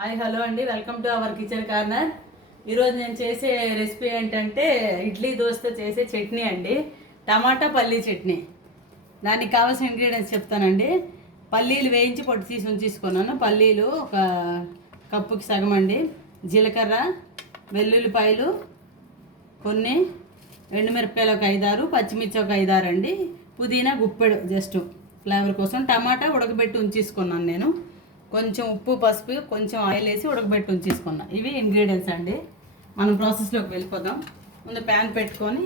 Hi hello అండి, welcome to our kitchen corner. ఈరోజు నేను చేసే రెసిపీ ఏంటంటే ఇడ్లీ దోశతో చేసే చట్నీ అండి. టమాటా పల్లీ చట్నీ. దానికి కావాల్సిన ఇంగ్రీడియంట్స్ చెప్తానండి. పల్లీలు వేయించి పొట్టు తీసి ఉంచేసుకున్నాను. పల్లీలు ఒక కప్పుకి సగం అండి. జీలకర్ర, వెల్లుల్లిపాయలు కొన్ని, ఎండుమిరపకాయలు ఒక 5-6, పచ్చిమిర్చి ఒక 5-6 అండి. పుదీనా గుప్పెడు జస్ట్ ఫ్లేవర్ కోసం. టమాటా ఉడకబెట్టి ఉంచేసుకున్నాను నేను. కొంచెం ఉప్పు, పసుపు, కొంచెం ఆయిల్ వేసి ఉడకబెట్టి ఉంచేసుకున్నా. ఇవి ఇంగ్రీడియంట్స్ అండి. మనం ప్రాసెస్లోకి వెళ్ళిపోదాం. ముందు ప్యాన్ పెట్టుకొని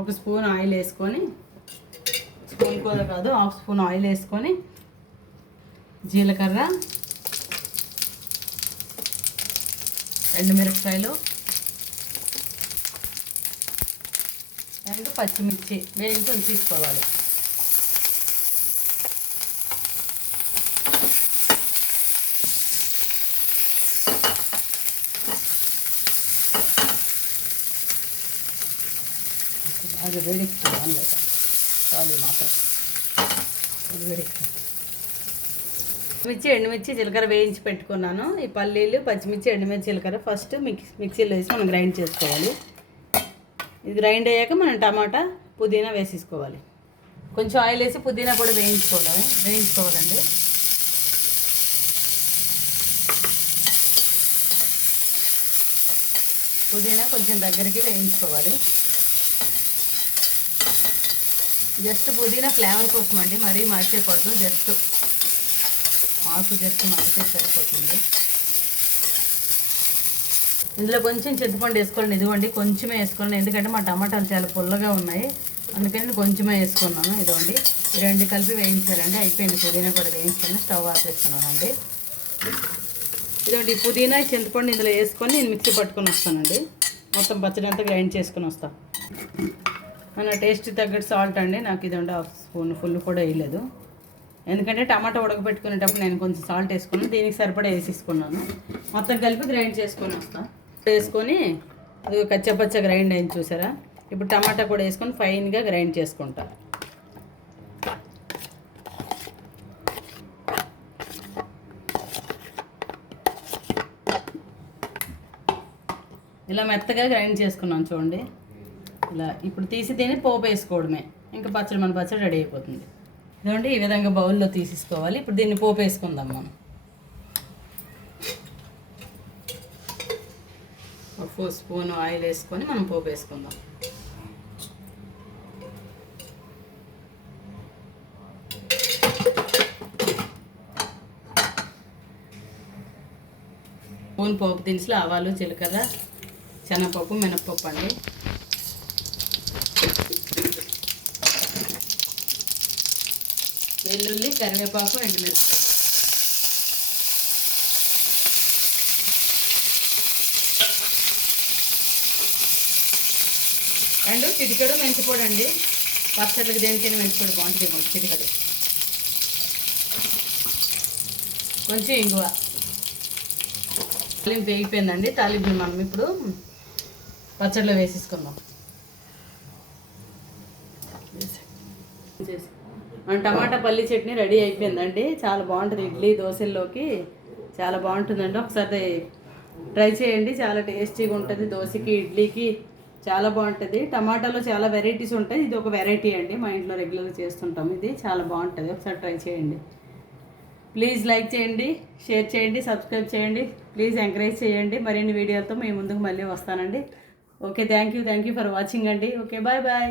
ఒక స్పూన్ ఆయిల్ వేసుకొని, స్పూన్ కూడా కాదు హాఫ్ స్పూన్ ఆయిల్ వేసుకొని, జీలకర్ర, ఎండుమిరపకాయలు అండ్ పచ్చిమిర్చి వేయించి తీసుకోవాలి. అది వేడిస్తుంది అనమాట. చాలు మాత్రం వేడిస్తుంది. ఎండుమిర్చి జీలకర్ర వేయించి పెట్టుకున్నాను. ఈ పల్లీలు, పచ్చిమిర్చి, ఎండుమిర్చి, జీలకర్ర ఫస్ట్ మిక్సీలో వేసి మనం గ్రైండ్ చేసుకోవాలి. ఇది గ్రైండ్ అయ్యాక మనం టమాటా, పుదీనా వేసేసుకోవాలి. కొంచెం ఆయిల్ వేసి పుదీనా కూడా వేయించుకోవాలండి. పుదీనా కొంచెం దగ్గరికి వేయించుకోవాలి. జస్ట్ పుదీనా ఫ్లేవర్ కోసం అండి, మరీ మార్చేయకూడదు. జస్ట్ ఆకు మార్చే సరిపోతుంది. ఇందులో కొంచెం చింతపండు వేసుకోండి. ఇదిగోండి కొంచెమే వేసుకోండి, ఎందుకంటే మా టమాటాలు చాలా పుల్లగా ఉన్నాయి, అందుకని కొంచెమే వేసుకున్నాను. ఇదిగోండి ఈ రెండు కలిపి వేయించాలండి. అయిపోయింది, పుదీనా కూడా వేయించాను. స్టవ్ ఆపేస్తున్నానండి. ఇదిగోండి ఈ పుదీనా, చింతపండు ఇందులో వేసుకొని నేను మిక్సీ పట్టుకొని వస్తానండి. మొత్తం పచ్చడి అంతా గ్రైండ్ చేసుకొని వస్తాను. మన టేస్ట్ తగ్గట్టు సాల్ట్ అండి. నాకు ఇది హాఫ్ స్పూన్, ఫుల్ కూడా వేయలేదు, ఎందుకంటే టమాటా ఉడకబెట్టుకునేటప్పుడు నేను కొంచెం సాల్ట్ వేసుకున్నాను. దీనికి సరిపడా వేసేసుకున్నాను. మొత్తం కలిపి గ్రైండ్ చేసుకొని వస్తాను. వేసుకొని అది కచ్చపచ్చ గ్రైండ్ అయింది చూసారా. ఇప్పుడు టమాటా కూడా వేసుకొని ఫైన్గా గ్రైండ్ చేసుకుంటా. ఇలా మెత్తగా గ్రైండ్ చేసుకున్నాను చూడండి. ఇలా ఇప్పుడు తీసి తిని పోపు వేసుకోవడమే, ఇంకా మన పచ్చడి రెడీ అయిపోతుంది. ఇదండి ఈ విధంగా బౌల్లో తీసేసుకోవాలి. ఇప్పుడు దీన్ని పోపు వేసుకుందాం మనం. ఒక 4 స్పూన్ ఆయిల్ వేసుకొని మనం పోపు వేసుకుందాం. స్పూన్ పోపు దినుసులు, ఆవాలు, జీలకర్ర, శనగపప్పు, మినప్పప్పు అండి. వెల్లుల్లి, కరివేపాకు, ఎండుమిరపకాయలు అండ్ చిటికెడు మెంతిపొడి అండి. పచ్చళ్ళకి దేనికైనా మెంతిపొడి బాగుంటుంది. చిటికెడు కొంచెం ఇంగువ. తాలింపు వేగిపోయిందండి. తాలింపు మనం ఇప్పుడు పచ్చడిలో వేసేసుకుందాం. మన టమాటా పల్లీ చట్నీ రెడీ అయిపోయిందండి. చాలా బాగుంటుంది, ఇడ్లీ దోశల్లోకి చాలా బాగుంటుందండి. ఒకసారి ట్రై చేయండి, చాలా టేస్టీగా ఉంటుంది. దోశకి, ఇడ్లీకి చాలా బాగుంటుంది. టమాటాలో చాలా వెరైటీస్ ఉంటాయి, ఇది ఒక వెరైటీ అండి. మా ఇంట్లో రెగ్యులర్గా చేస్తుంటాం. ఇది చాలా బాగుంటుంది, ఒకసారి ట్రై చేయండి. ప్లీజ్ లైక్ చేయండి, షేర్ చేయండి, సబ్స్క్రైబ్ చేయండి. ప్లీజ్ ఎంకరేజ్ చేయండి. మరిన్ని వీడియోలతో మీ ముందుకు మళ్ళీ వస్తానండి. Okay, thank you for watching అండి. Okay, bye bye.